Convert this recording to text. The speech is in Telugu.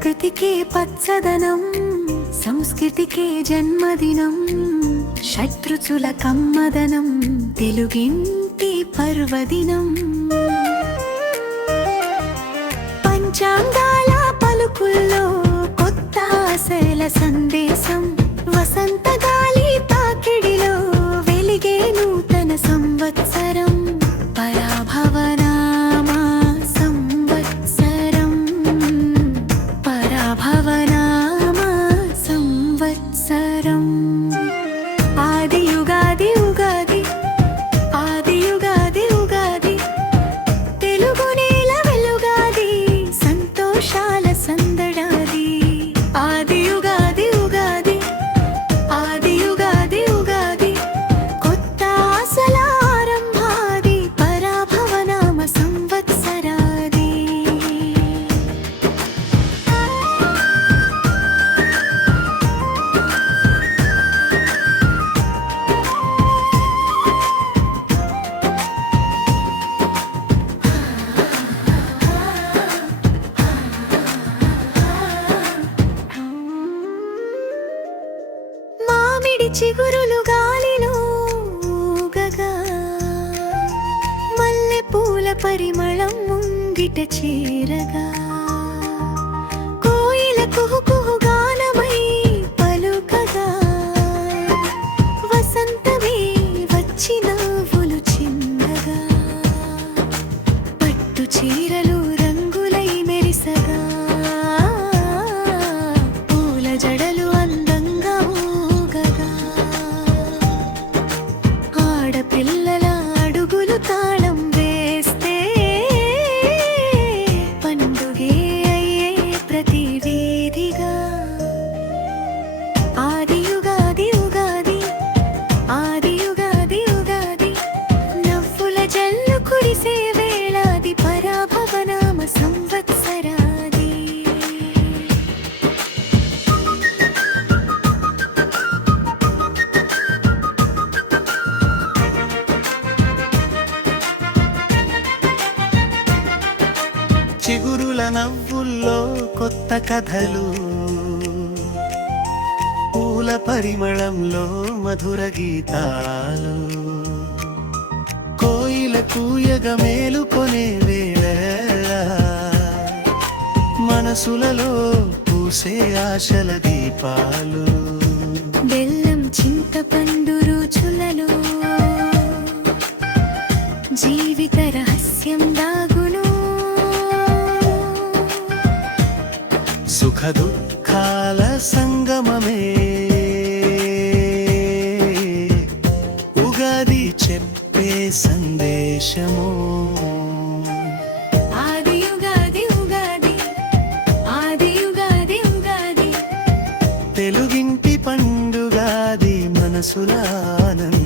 ప్రకృతికే పచ్చదనం, సంస్కృతికే జన్మదినం, షడ్రుచుల కమ్మదనం, తెలుగింటి పర్వదినం. పంచాంగాల పలుకుల్లో కొత్త ఆశల సందేశం, వసంత గాలి తాకిడిలో వెలిగే నూతన సంవత్సరం. పరాభవనామా సంవత్సరం, పరాభవనామా సంవత్సరం. ఆది యుగాది ఉగాది, ఆది యుగాది ఉగాది, తెలుగు నేల వెలుగాది, సంతోషాల సందడాది. ఆది యుగాది ఉగాది, ఆది యుగాది ఉగాది, కొత్త ఆశల ఆరంభాది, పరాభవనామ సంవత్సరాది. మామిడి చిగురులు గాలిలో ఊగగా, మల్లె పూల పరిమళం ముంగిట చేరగా, కోయిల కుహు కుహు గానమై పలుకగా, వసంతమే వచ్చి నవ్వులు చిందగా, పట్టు చీరలు రంగులై మెరిసగా, పూల జడలు అందంగా ఊగగా, ఆడపిల్లల అడుగులు తాళం వేస్తే, పండుగే అయ్యే ప్రతి వీధిగా. ఆది యుగాది ఉగాది, ఆది యుగాది ఉగాది, నవ్వుల జల్లు కురిసే వేళాది, పరాభవనామ సంవత్సరాది. చిగురుల నవ్వుల్లో కొత్త కథలు, పూల పరిమళంలో మధుర గీతాలు, కోయిల కూయగ మేలుకొనే వేళ, మనసులలో పూసే ఆశల దీపాలు. బెల్లం చింతపండు రుచులలో జీవిత రహస్యం దాగును, సుఖ దుఃఖాల సంగమమే ఉగాది చెప్పే సందేశము. ఆది యుగాది ఉగాది, ఆది యుగాది ఉగాది, తెలుగింటి పండుగాది, మనసుల ఆనందం.